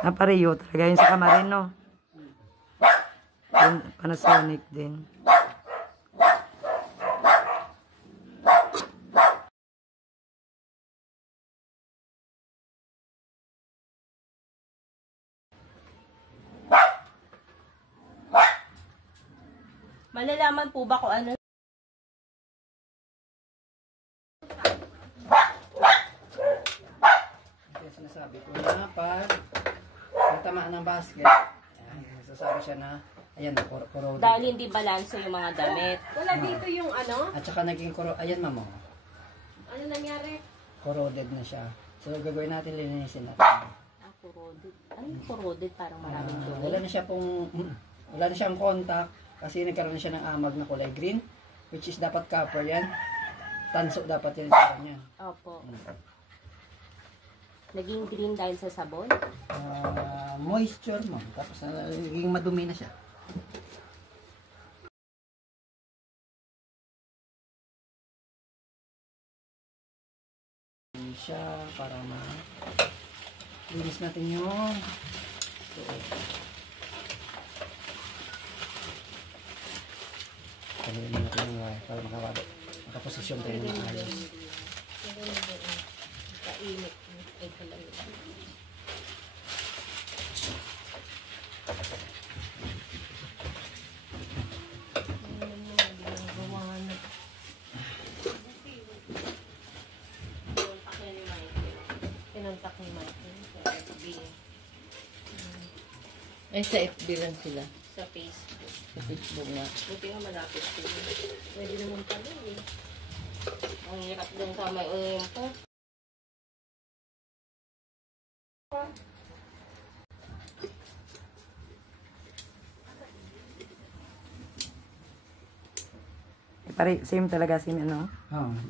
Napareyo talaga yun sa kamarin, no? Yun, Panasonic din. Malalaman po ba kung ano? Kaya sinasabi ko na pag natamaan ng basket, sasabi siya na, ayan, corroded. Dahil hindi balanse yung mga damit. Wala dito yung ano? At saka naging ayan mamo, Ano nangyari? corroded na siya. So gagawin natin, linisin natin. Ah, corroded. Ano yung corroded? Parang maraming dumi. Wala na siyang contact kasi nagkaroon na siya ng amag na kulay green, which is dapat copper yan. Tanso dapat yan sa kanya. Opo. Naging green dahil sa sabon? Moisture mo. Tapos naging madumi na siya. Siya para linis natin yung kalimutan natin yung wire para makaposisyon tayo ng ayos. Kainit. Ay, kalamit. Pinuntak ni Michael. Sa FB. Ay, sa FB lang sila. Sa Facebook. Sa Facebook nga. Buti nga malapit sila. Pwede naman pala eh. Ang hirap dun sa may ulimpo. Same talaga, same ano?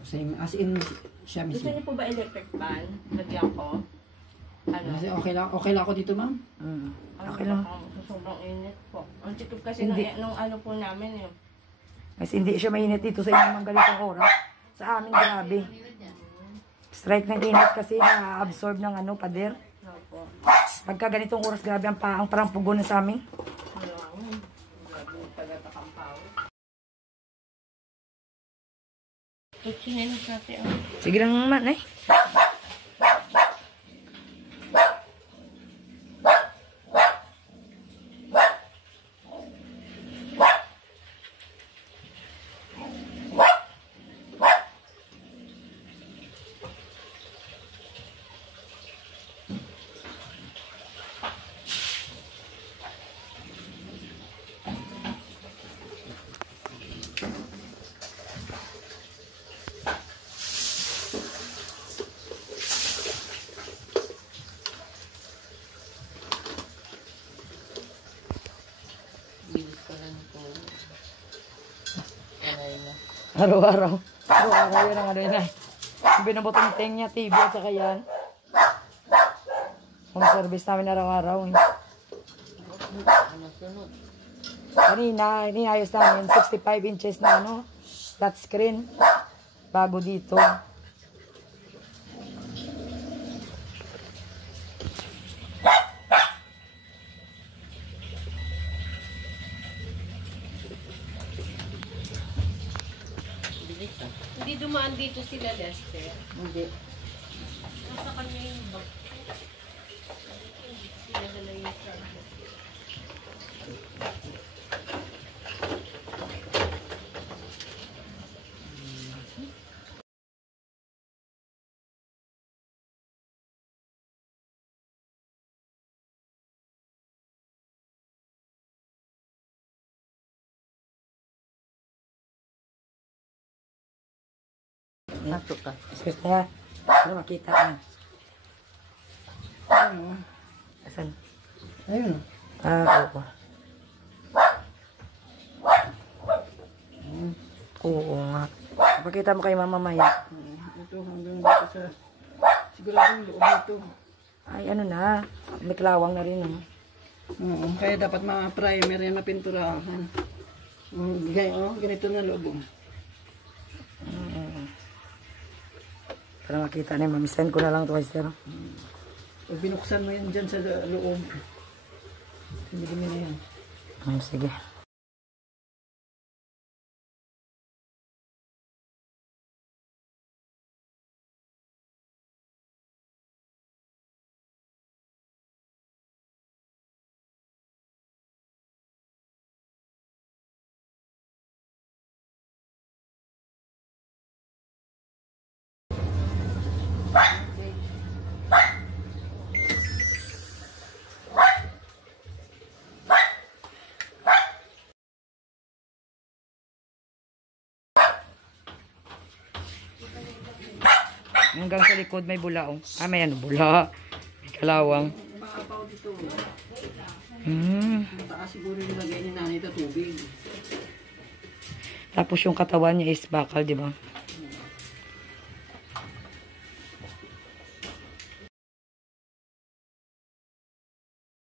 Same as in siya Gusto mismo. niyo po ba electric fan? Lagyan ko? Ano? Kasi okay lang ako dito, ma'am. Okay lang. Sobrang init po. Ang tikip kasi Hindi. nung ano po namin eh. Mas hindi siya mainit dito sa inyong ganitong oras. Sa amin, grabe. Strike ng init kasi na-absorb ng ano, pader. Opo. Pagka ganitong oras, grabe ang parang pugon na sa amin. Grabe yung tagatakang pao. Tutsinin natin ang... Sige lang naman, eh. Bilis pa lang po. Alay na. Araw-araw. Araw-araw yun ang ano yun, eh. Yung binabotong ting niya, TV at saka yan. Home service namin araw-araw, eh. Ano sunod? Kanina, inayos namin 65 inches na ano, touchscreen. Bago dito. Bilis ah. Hindi dumaan dito sila, Lester. Hindi. Nasa kanya yung bag. Sila na yung charge. Nato ka. Excuse na. Ano makita na. Ano? Asan? Ayun. Oo. Oo nga. Pakita mo kay mama maya. Ito hanggang dito sa siguradong loob nito. Ay, ano na. May klawang na rin. Oo, kaya dapat ma-primer yan, mapinturahan. Ganito na loob. Para makita na yung mamisan ko na lang ito, sir. Pag binuksan mo yan dyan sa loob, dumi na yan. Sige. Hanggang sa likod may bula, oh. Ah, may ano, bula. May kalawang. Maapaw dito. Taas siguro nilagay ni nanay ito tubig. Tapos yung katawan niya is bakal, di ba?